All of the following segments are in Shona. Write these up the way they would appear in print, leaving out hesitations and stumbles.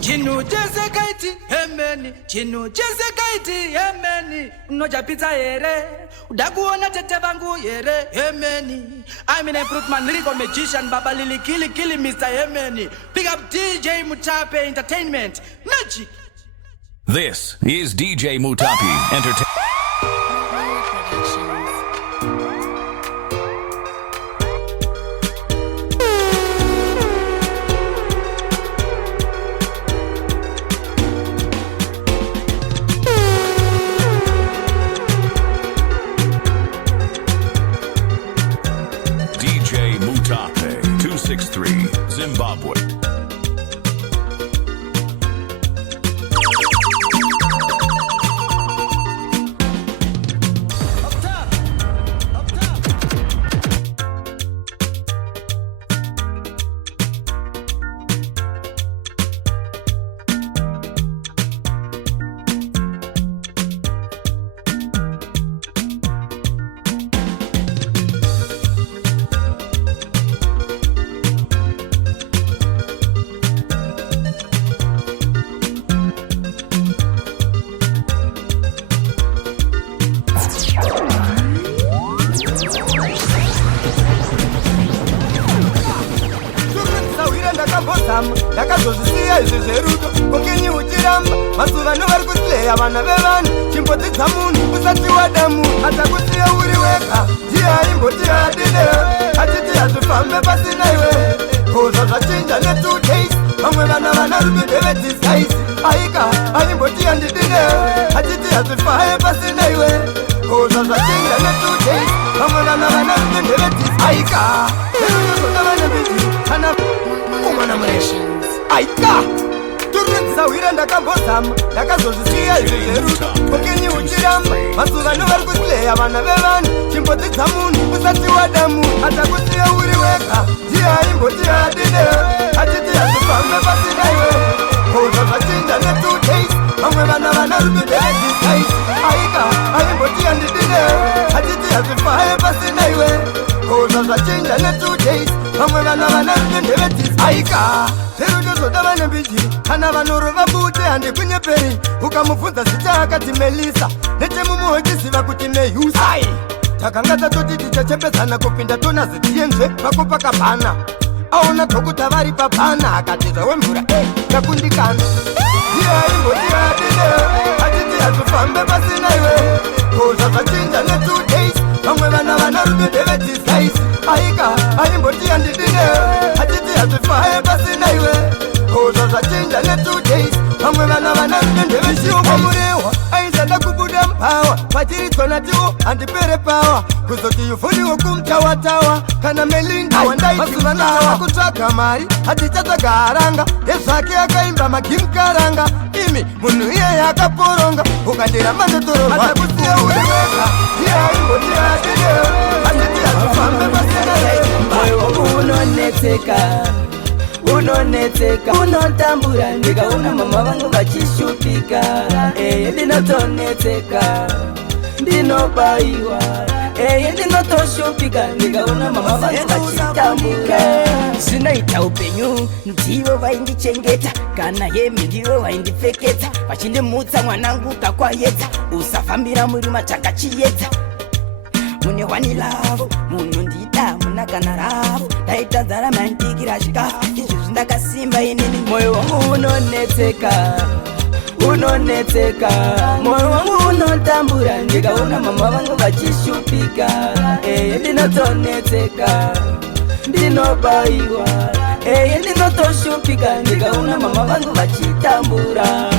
Chinu jese kaiti hemeni, chinu jese kaiti hemeni. Unoja pizza yere, udakuona tete bangu yere hemeni. I'm an improvement lyrical magician, Baba Lili Kili Mr. Hemeni. Pick up DJ Mutape Entertainment, Magic. This is DJ Mutape Entertainment. DJ Mutape 263 Zimbabwe. Ndakazozisiya izvi zverudo kongenyi uchiramba mazuva novari kusileya vana vevanhu chimbodzi dzamunhu usati wada munhu atakusiya uri wega ndiye aimboti adine achiti hazvifambe pasina iwe kozva zvachinja ne2 days vamwe vana vana rume ndevedisguise aika aimboti handidine achiti hazvifaye pasina iwe kozva zvachinja ne2 days vamwe vana vana rume ndevedisguika eruyozodavanebiti kana umana mureshi aika turunzawira ndakambozama ndakazozvisiya izvi zverudo kongenyi uchiramba mazuva novari kusileya vana vevanhu chimbodzi dzamunhu usati wada munhu atakusiya uri wega ndiye aimboti adine achiti hazvifambe pasina iwe kozva zvachinja ne2 days vamwe vana vana rume ndevedisguise aika aimboti handidine achiti hazvifaye pasina iwe kozva zvachinja ne2 days vamwe vana vana rume ndevedisguika zverudo zvoda vane mbiji kana vanorova bute handikunyeperi ukamubvunza zita akati Melisa nechemumuhochiziva kuti Meyusa ai takanga tatoti tichachembedzana kupinda tonazitiyenzve pako pakabhana aona dhokuta vari pabhana akati zvawemvura takundikana ndiye aimboti adine achiti hazvifambe pasina iwe kozva zvachinja ne2 days vamwe vana vana rume ndevedisguise aika aimboti handidine achiti hazvifaye pasina iwe kozva zvachinja ne2 days vamwe vana vana rume ndeveshiyuma murehwa aizada kubuda mpawa pachiridzwa natiwo handipere pawa kuzoti yufuniwo kumtawatawa kana Melinda wandaitimazuva kutsvaga mari hatichatsvaga haranga ndezvake akaimba magimkaranga imi munhu iyeye akaporonga ukandiramba ndotororwa atakusiya uri wega ndiye aimboti adine achiti hazvifambe pasina moyo wangu unonetseka unotambura ndikaona mama vangu vachishupika ndinotonetseka ndinobaiwa ndinotoshupika ndikaona mama vangu vachitambura zvinoita upenyu ndivo vaindichengeta kana hemi ndivo vaindipfeketa vachindimutsa mwanangu kakwaedza usafambira murima takachiyedza mune wani lavo munhu ndida muna kana ravo ndaitadzara mandikira zvikafu izvi zvindakasimba inini moyo wangu unonetseka moyo wangu unotambura ndikaona mama vangu vachishupika ndinotonetseka ndinobaiwa ndinotoshupika ndikaona mama vangu vachitambura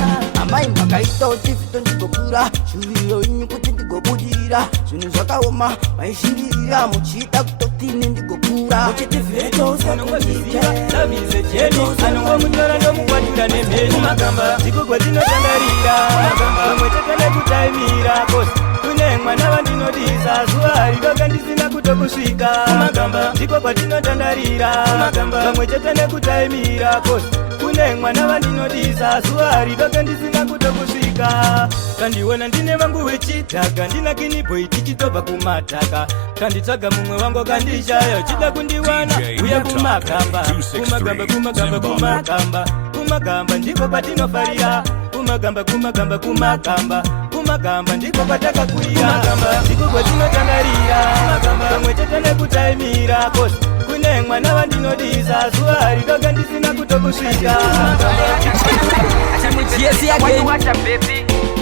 amai makaita kuti vito ndigokura shuviro inyu kuti ndigobudirira zvinhu zvakaoma maishingirira muchiita kutotini ndigokura muchiti veto sanongozviziva savize chedu anongomutora ndomukwatura nemheni magamba dzikugwa dzinotandarira magamba pamwe chete nekutaimira kosi kune mwana vandinodisa zuva haridoka ndisina kutokusvika magamba ndiko kwatinotandarira magamba pamwe chete nekutaimira kosi kune mwana vandinodisa zuva haridoka ndisina kutokusvika kushika kandiona ndine vangu wechitaka ndina kiniboy tichitobva kumataka kanditsvaga mumwe wangu kandishaya chida kundiwana uya kumagamba kumagamba kumagamba kumagamba kumagamba ndiko patinofarira kumagamba kumagamba kumagamba kumagamba ndiko patakakurira kumagamba ndiko kwatinotandarira kumagamba pamwe chete nekutaimira kosi kune mwana wandinodisa zuva ridoga ndisina kutokusvika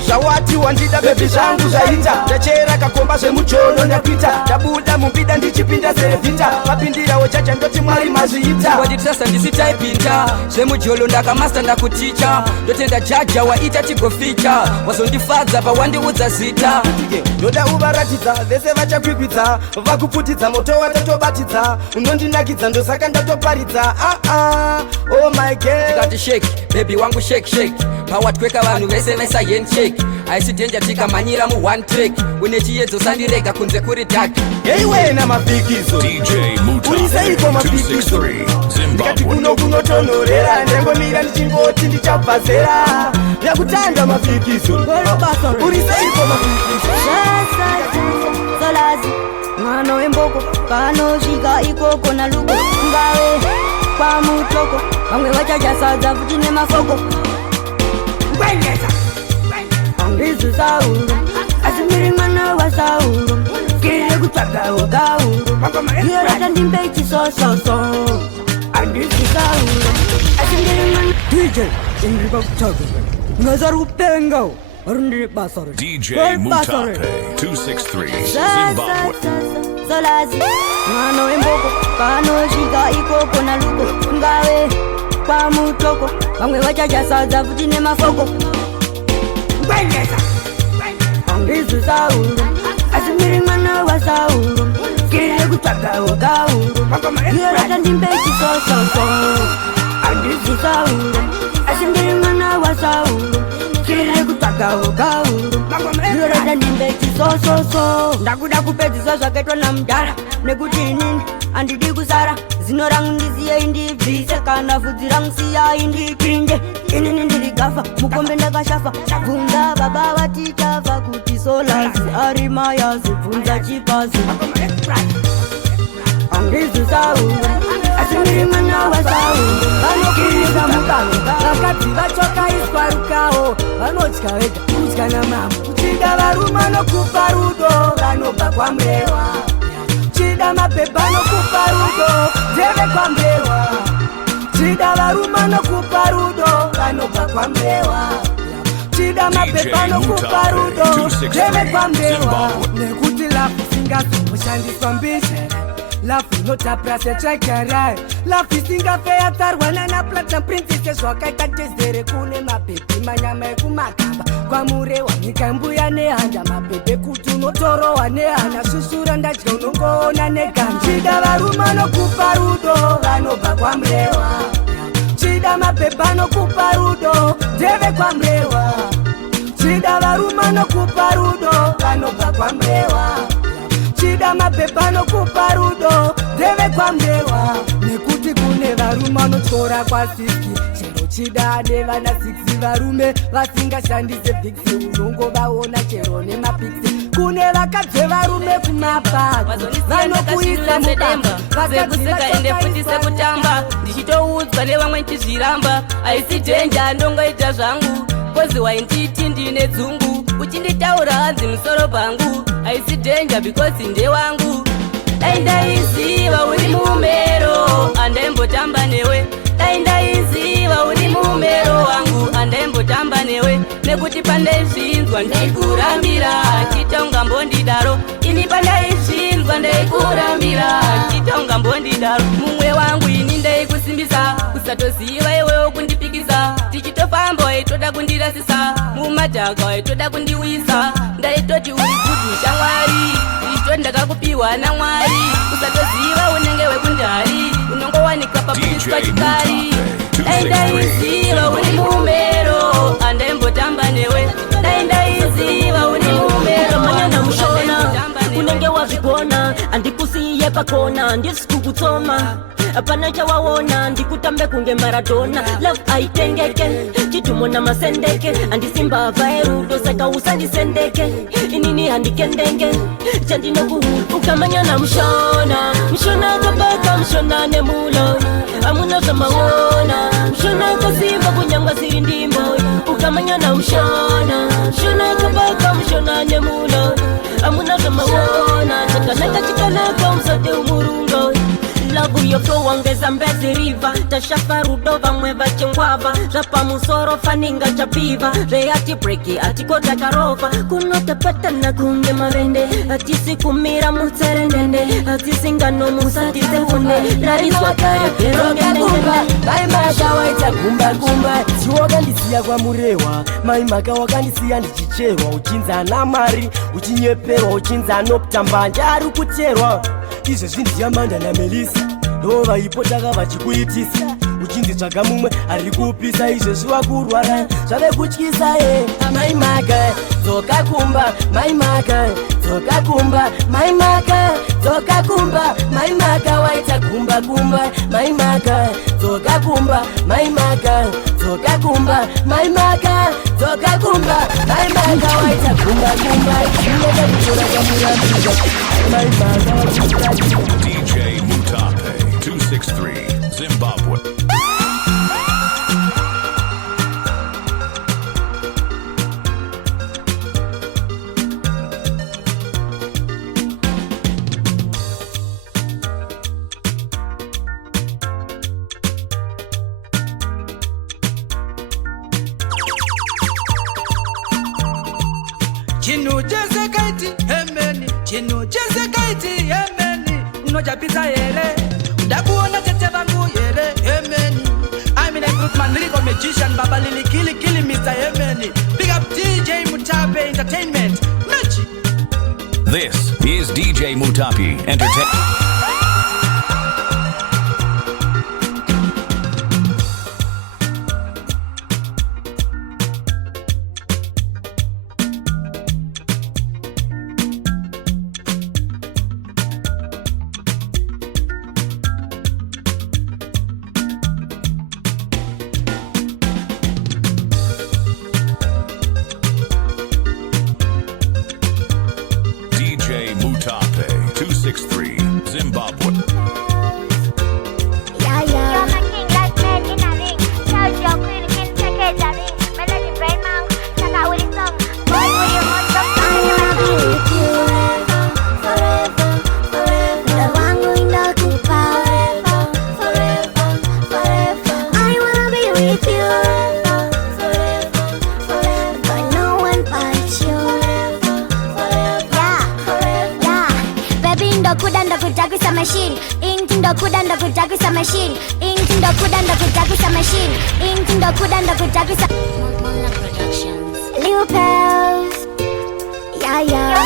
zvawati wandida bebi zvangu zvaita ndachera kakomba zvemujono ndakuita ndabuda mubida ndichipinda serevhita mapindirawo chacha ndoti mwari mazviita waditrasa ndisitaipinda zvemujolo ndakamasta ndakuticha ndotenda jaja waita tigoficha wazondifadza pawandiudza zita ndoda uvaratidza vese vachakwikwidza vakuputidza moto watatobatidza unondinakidza ndosaka ndatoparidza oh my god tikati shake bebi wangu shake shake pawatweka vanhu vese vesa handshake aisi denja tikamhanyira mu1 track une chiyedzo sandirega kunze kuri dak heiwena mapikizo uiseiko mapikizo ndikati kuno kunotonorera ndangomira ndichingoti ndichabvazera yakutanga mapikizo uriseiko mapikizo solazi mwana wemboko panosvika ikoko naluko ngave pamutoko vamwe vachachasadza futi nemafoko Andizi Sauro, asimiri mwana wa Sauro, kile kutsvaga ugauro, yorata ndimbechi so. Andizi Sauro, asimiri mwana DJ, indriba kutsvaga, ngazari kupenga, arundiri basare. DJ Mutape, 263, Zimbabwe. Solazi, mwana wemboko, panosvika ikoko naluko, ngave pamutoko, vamwe vachachasadza futi nemafoko. Andizi Sauro, asimiri mwana wa Sauro, kile kutsvaga ugauro, yorata ndimbechi so. Andizi Sauro, asimiri mwana wa Sauro, kile kutsvaga ugauro, yorata ndimbechi so. Ndakuda kupedzisa zvakaitwa namudhara nekuti inini handidi kusara zino rangu ndiziyei ndibvise kana vhudzi rangu siyai ndipinde inini ndiri gafa mukombe ndakashafa bvunza baba vatichafa kuti solazi ari mayazi bvunza chipazi handizi Sauro asimiri mwana wa Sauro vanokirisa mukanga vakadzi vachokaiswa rukawo vanotya vega kudya namambo kuchida varuma nokupa rudo vanobva kwambewa chida mabhebha nokupa rudo dzeve kwambewa chida varuma nokupa rudo vanobva kwambewa chida mabhebha nokupa rudo dzeve kwambewa nekuti lafu singazomushandiswa mbizhere lafu inotapira setsvakarai lafu isingafeyatsarwa nanaplatinum princess zvakaita tezere kune mabhebhi manyama ekumakamba kwamurewa nyika mbuya nehanda mabhebhe kuti unotorowa nehana susura ndadya unongoona neganda chida varuma nokupa rudo vanobva kwamrewa chida mabhebha nokupa rudo ndeve kwamrewa chida varuma nokupa rudo vanobva kwamrewa chida mabhebha nokupa rudo ndeve kwambewa nekuti kune varume vanotora kwasiki chero chida nevana 6 varume vasingashandise bhiksi unongovaona chero nemapiksi kune vakadzi varume kumapaka vanokuisa mudemba vakuseka ende futi sekutamba ndichitoudzwa nevamwe nchizviramba aisi dhenja ndongoita zvangu kozi wainditi ndine dzungu uchinditaura hanzi musoro pangu aisi dhenja because ndewangu dai ndaiziva uri mumero andaimbotamba newe dai ndaiziva uri mumero wangu andaimbotamba newe nekuti pandaizvinzwa ndaikurambira chitaunga mbondidaro ini pandaizvinzwa ndaikurambira chitaunga mbondidaro mumwe wangu ini ndaikusimbisa usatoziva iwewo kundipikisa tichitofamba waitoda kundirasisa mumadhaka waitoda kundiwisa ndaitoti uri gudu shamwari icho ndakakupiwa naMwari usatoziva unenge wekundari unongowanika paputiswa chikari dai ndaiziva uri mumero andaimbotamba newe dai ndaiziva uri mumero manyana mushona unenge wazvigona handikusiye pakona ndisikukutsoma apana chawaona ndikutambe kunge Maradona love aitengeke chitumona masendeke andisimba vairudo saka usandisendeke inini handikendenge chandinokuhulu ukamanya na mshona kabaka mshona nemulo amuna zamawona mshona kasimba kunyangwa siri ndimbo ukamanya na mshona kabaka mshona nemulo amuna zamawona chikaneka umsate umurungo labu yofo wangeza mbezi riva tashafa rudo vamwe vachengwava zapa musoro faninga chapiva reati breki atikota karova kunotapata na kunge marende atisi kumira mutserendende atisi ngano musatize hunde rariswa kare kumba mai maka waita kumba siwoga ndisiya kwa murewa mai maka wakandisiya ndichicherwa uchinza na mari uchinyeperwa uchinza noputamba njari kucherwa izvo zvindiamanda namelisa ndova ipotaka vachikuitisa uchinditsvaga mumwe ari kupisa izvo zviva kurwara zvave kutyisa mai maka dzoka kumba mai maka dzoka kumba mai maka dzoka kumba mai maka waita kumba mai maka dzoka kumba mai maka dzoka kumba mai maka dzoka kumba mai maka waita kumba inoda kutora kwamurambira mai maka DJ Mutape 263 Zimbabwe. Chinu jeze kaiti hemeni chinu jeze kaiti hemeni unojapita yere udakuona tete vangu yere hemeni I'm in a good man lyrical magician baba lili kili Mr. Hemeni big up DJ Mutape Entertainment Magic. This is DJ Mutape Entertainment. DJ Mutape 263 Zimbabwe. You're my king like men in a ring. Tell your queen king take it a ring. Melody brain man, check out with the song. Boy, will you want to find with you forever, the one who knows you forever. I wanna be with you forever, no one but you. Yeah, baby ndokuda ndokutagisa mashiri inti ndokuda ndokutagisa mashiri inti ndokuda ndokutagisa mashiri inti ndokuda ndokutagisa Lil Pels. Yeah.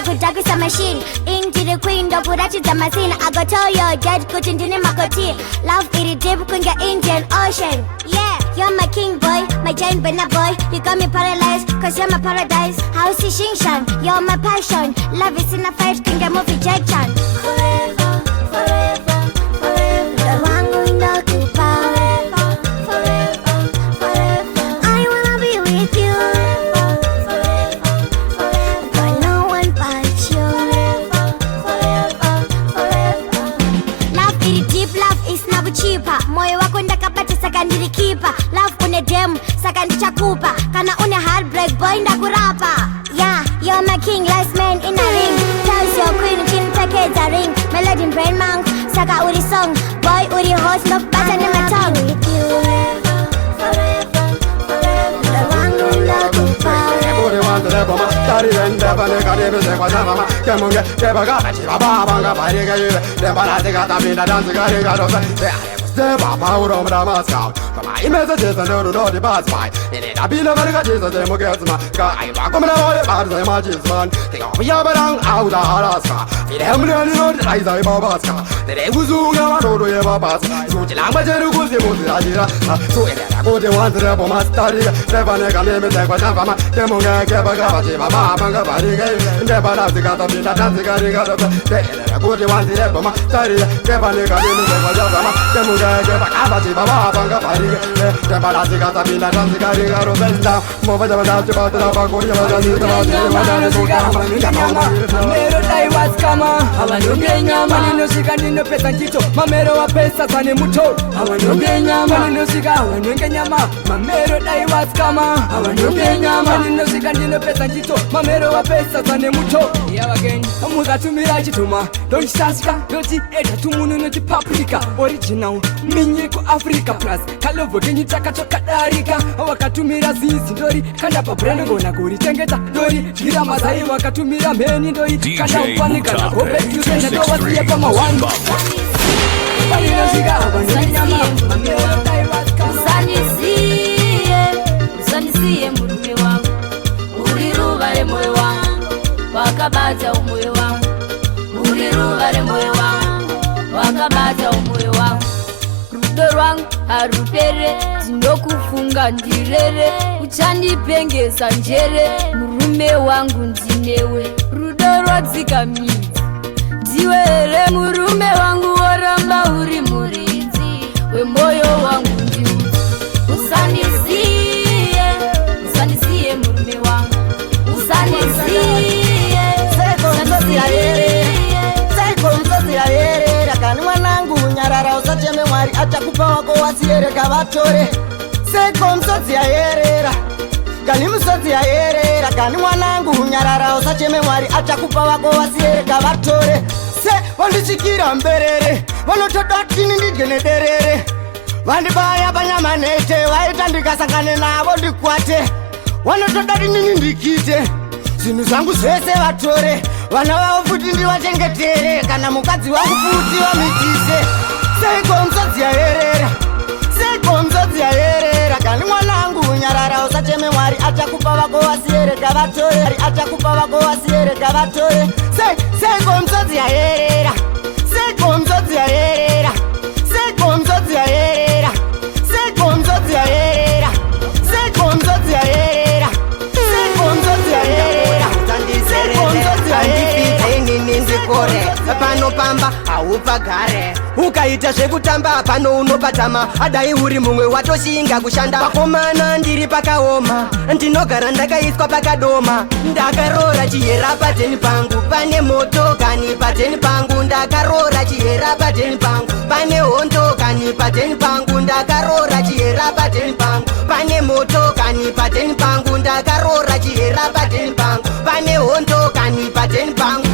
Kudagisa machine into the queen ndokuratidza masina I go tell your dad kuti ndine makoti love iri deep kunga Indian Ocean. Yeah, you're my king boy, my giant banana boy. You got me paralyzed cause you're my paradise. House Shinshan, you're my passion. Love is in a fight kunga movie Jack Chan. Forever the one who knows you forever. I wanna be with you cheaper moyo wako ndakabata saka ndirikipa love une dem saka ndichakupa kana une heartbreak boy ndakurapa. Yeah, you're my king last man in a ring. Tells your queen king take a ring. Melody brain man saka uri song boy uri host no bata in my tongue with you forever the one who loves you Deba Mauro Madamascout. Come I messages and no the bad spy. In it, I be never got Jesus, they get my guy. I'm coming out about the magic man. They are Yabarang out of Alaska. It happened to know the eyes of Babaska. The Eguzuga, no to Babas. So the language of the Idea. So I go to one to the Bomastari, never name it like Pajama, Demonga, Gabagaji, Baba, Bangabari, never have the got of the Tanzigari. I go to one to the Bomastari, never name it like Pajama, Demonga, Gabagaji, Baba, Bangabari, never have the got of the Tanzigari, Robenda, Movada, Mamero dai waskama Awanogenya manino shika nino pesa njito Mamero wa pesa tani muto Awanogenya manino shika Awanogenya Mamero dai waskama Awanogenya manino shika nino pesa njito Mamero wa pesa tani muto Ya wagenyi Amuga tumira chituma Don't shasika Doti eda tumunu noti paprika Original Minyiko Africa Plus Kalovo genyi chaka choka darika Wakatumira zizi ndori Kanda pa brand gona gori Tengeta dori Gira mazai wakatumira meni ndori Kanda upani kana gobe Yusenda dowa siye pa mawani Panino shiga Awanogenya Mamero dai waskama Usanisiye murume wangu Uriruvare moyo wangu Wakabata umoyo wangu Uriruvare moyo wangu Wakabata umoyo wangu Rudo rwangu harupere Tinokufunga ndirere Uchandipengesa njere Murume wangu ndinewe Rudo rwadzika midzi Ndiwere murume wangu Woramba uri muridzi Wemoyo wangu ndiudzi Usanisiye murume wangu Usanisiye Seko msozi ya yerera Kani mwanangu unyarara usacheme mwari Achakupa wako wasiereka vatore Seko msozi ya yerera Kani msozi ya yerera Kani mwanangu unyarara usacheme mwari Achakupa wako wasiereka vatore Se wandichikira mberere Wanotodotini ndigenederere Vandibaya banyamanete Waita ndikasangane navo ndikwate Wanotodati nini ndikite Zinu zangu zvese vatore Vana vavo futi ndivachengetere Kana mukadzi wangu futi vamitise Seiko msodzi yaerera Seiko msodzi yaerera Kani mwanangu unyarara usacheme mwari Achakupa vako wasiereka vatore Achakupa vako wasiereka vatore Seiko msodzi yaerera Seiko msodzi yaerera Seiko msodzi yaerera Seiko msodzi yaerera Seiko msodzi yaerera Seiko msodzi yaerera Seiko msodzi yaerera Andipite ndikore Pano pamba haupagare Ukaita zvekutamba pano unopatama Adai uri mumwe watoshinga kushanda Pakomana ndiri pakaoma Ndinogara ndakaiswa pakadoma Ndakarora chihera pateni pangu Pane motokani pateni pangu Ndakarora chihera pateni pangu Pane hondokani pateni pangu Ndakarora chihera pateni pangu Pane motokani pateni pangu Ndakarora chihera pateni pangu Pane hondokani pateni pangu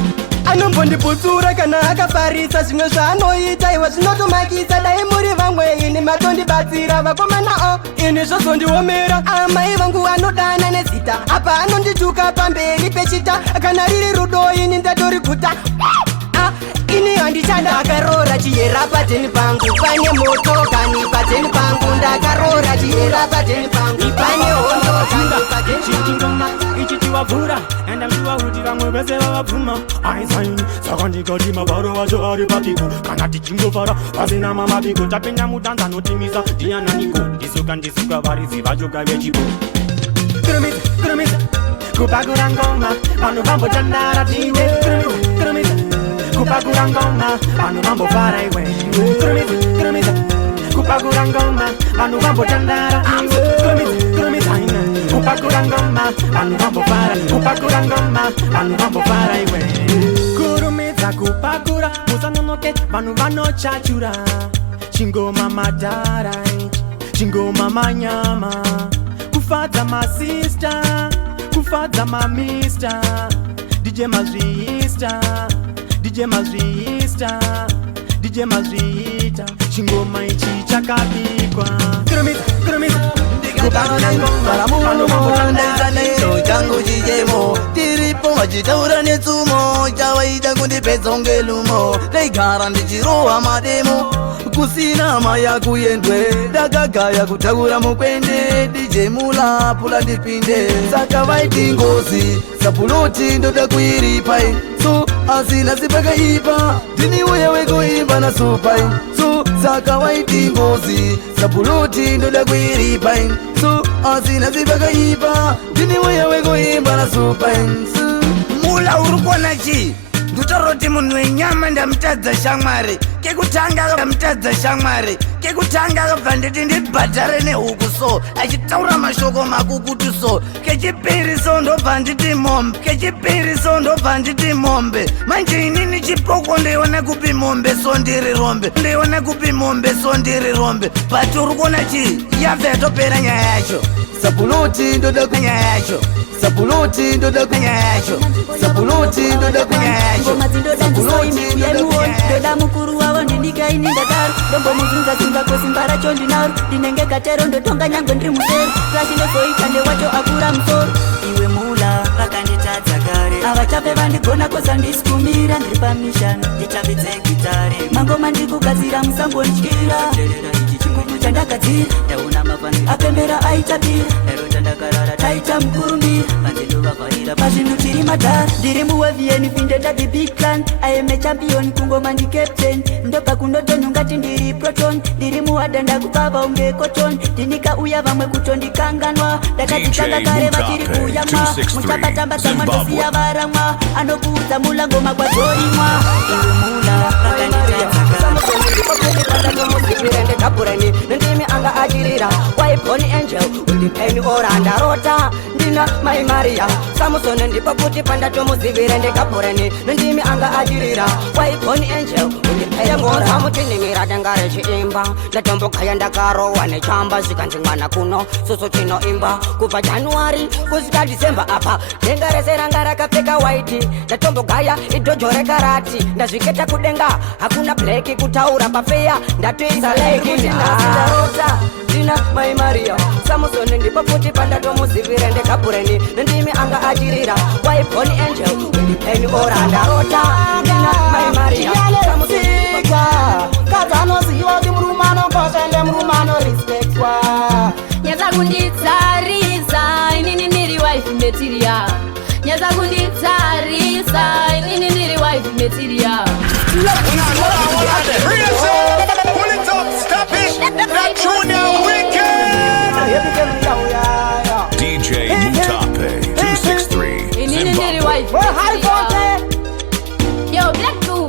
Anombondiputsura kana akafarisa Zvimwe zvaanoita iwe zvinotomakisa Dai muri vamwe ini matondibatsira Vakomana ini zvozondiomera Amai vangu anodana nezita Apa anondituka pamberi pechita Kana riri rudo ini ndatoriguta Ini handichanda Ndakarora chihera pateni pangu Pane motokani pateni pangu Ndakarora chihera pateni pangu Pane hondokani pateni pangu Ichitiwavura Enda mshuwa kuti vamwe vese vavabvuma Aisaini saka ndikati mabaro wacho ari papiko Kana tichingofara pasina mamapiko Tapenda mutanza notimisa ndiananiko Ndisuka varidzi vacho kavechipo Kurumidza kupakura ngoma Vanhu vambotandara tine Kurumidza kupakura ngoma Vanhu vambofara iwe Kurumidza kupakura ngoma Vanhu vambotandara Kurumidza kupakura ngoma Vanhu vambofara Kupakura ngoma Vanhu vambofara iwe Kurumidza kupakura Musanonoke vanhu vanochachura Chingoma madhara Chingoma manyama Kufadza masista Kufadza mamista DJ mazviista DJ mazviista DJ mazviita Chingoma ichi chakabikwa Kurumidza kupakura ngoma Vanhu vambotandara changu chichemo tiripo vachitaura netsumo chavaita kundipedza ungelumo ndaigara ndichirohwa mademo kusina maya kuyendwe ndakagaya kutaura mukwende DJ mulapula ndipinde saka vaiti ngozi sapuloti ndoda kuiripai so asina sipakaipa ndini uya wekuimba na supai so saka vaiti ngozi sapuloti ndoda kuiripai so asina sipakaipa ndini uya wekuimba na supai so mula urukona chi ndutoroti munhu wenyama ndamutadza shamwari kekutanga akabva nditi ndibhadhare nehuku so achitaura mashoko makukutu so kechipiri so ndobva nditi mombe manje inini chipoko ndeiona kupi mombe so ndiri rombe but uri kuona chi yabva yatopera nyaya yacho sapuloti ndoda nyaya yacho sapuloti ndoda ndoda mukuru wavo ndinikaini ndadaro ndombomuzunzazinga kosimba racho ndinaro ndinenge katero ndotonga nyangwe ndiri musero rashi ndozoita ndewacho akura musoro iwe mula vakanditadza kare avachape vandigona kosa ndisikumira ndiri pamishana nditabidze gitare mangoma ndikugadzira musangondyira chikutu chandagadzira ndaona mafani apembera aitapira ndarota ndakarara taita mukurumira vandindovavharira pazvinhu tiri madhara ndiri muwevieni pindeta the big clan I am a champion kungoma ndi captain ndobva kundotonhu ngati ndiri proton ndiri muwadhanda kubva unge cotton ndinikauya vamwe kutondikanganwa ndakatitanga kare vachiri kuyamwa muchabatamba samwatosiya varamwa anokuudza mula ngoma kwajorimwa iwe mula vakanditadzakaaaaomuzipirendekapureni nendimi anga achirira waiboni angel undipeni orandarota ndina mai maria samusone ndipo kuti pandatomuzivire ndikapureni nendimi anga achirira waiboni angel undipeni ngora mutinimira dengare chiimba ndatombokaya ndakarowa nechamba zvikanzi mwana kuno soso chinoimba kubva januari kusvika disemba apa dengarese ranga rakapfeka waiti ndatombogaya idhojo rekarati ndazviketa kudenga hakuna bleki kutaura pafeya ndatoisa leki ndinasidarota ndina mai maria samusone ndipo kuti pandatomuzivire ndekapureni nendimi anga achirira waiboni angel undipeni orandarota ndina mai maria samusika kadzanoziva kuti murumano koshende murumano respectwa nyaza kunditsarisa inini ndiri wife material nyaza kunditsarisa inini ndiri wife material DJ Mutape 263 Zimbabwe. Yo, Black Goo.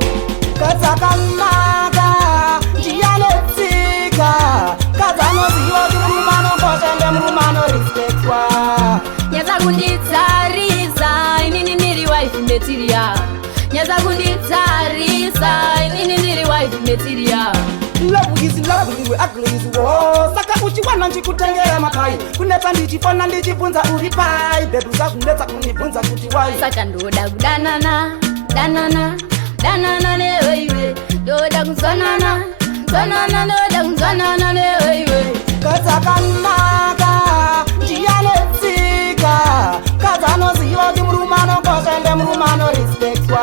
Katsakanaka ndiyanetsika kadzanoziva kuti murumano koshende murumano respectwa nyaza kunditsarisa inini ndiri wife material nyaza kunditsarisa inini ndiri wife material love is ugly is war saka uchiwana ndikutengera mapai kunetsa ndichifona ndichibvunza uri pai bebu zazvinetsa kunibvunza kuti wai saka ndoda kudanana newewe ndoda kuzwanana ndoda kuzwanana newewe katsakanaka ndiyanetsika kadzanoziva kuti murumano koshende murumano respectwa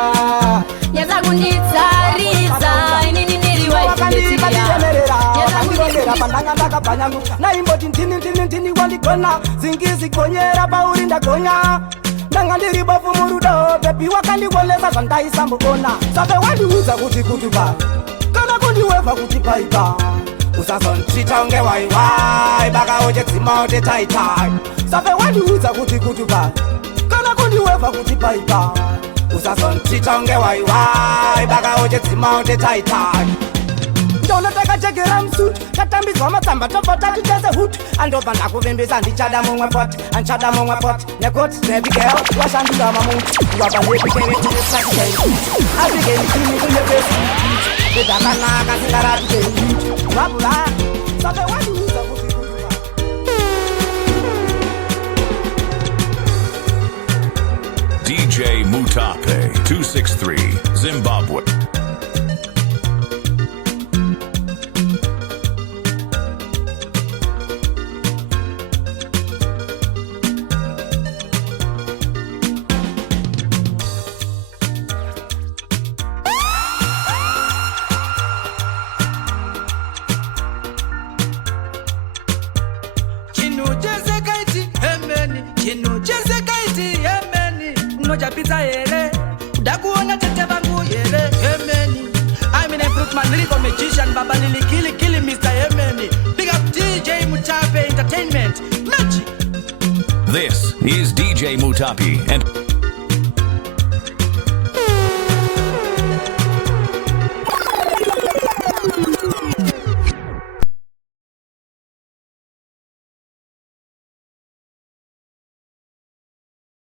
nyaza kunditsarisa inini ndiri wife material pandanga ndakabvanyangu naimboti ndini wandigona zingizigonyera pauri ndagonya ndanga ndiri bofu murudo bebi wakandionesa zvandaisambokona save wandiudza kuti kutupa kana kundiwevha kuti paipa usazonchita unge waiwai bakaochedzima ote taitai save wandiudza kuti kutupa kana kundiwevha kuti paipa usazonchita unge waiwai bakaochedzima ote taitai ndono takajegera msuti tatambidzwa matsamba tobva tatitese huti andobva ndakuvimbisa ndichada mumwe poti anchada mumwe poti nekoti nebigeo washandura mamuti wabanekuchevetuesatiaikuti azvigenitimi kunepesi zvedakanaka singaratikeikuti vabula saka wandiudza kuti DJ Mutape 263 Zimbabwe. unodya pizza here udakuona tete vangu here Amen. I'm in a fruitman lyrical magician baba lili kili Mr. Amen. Big up DJ Mutape Entertainment Magic. This is DJ Mutapi and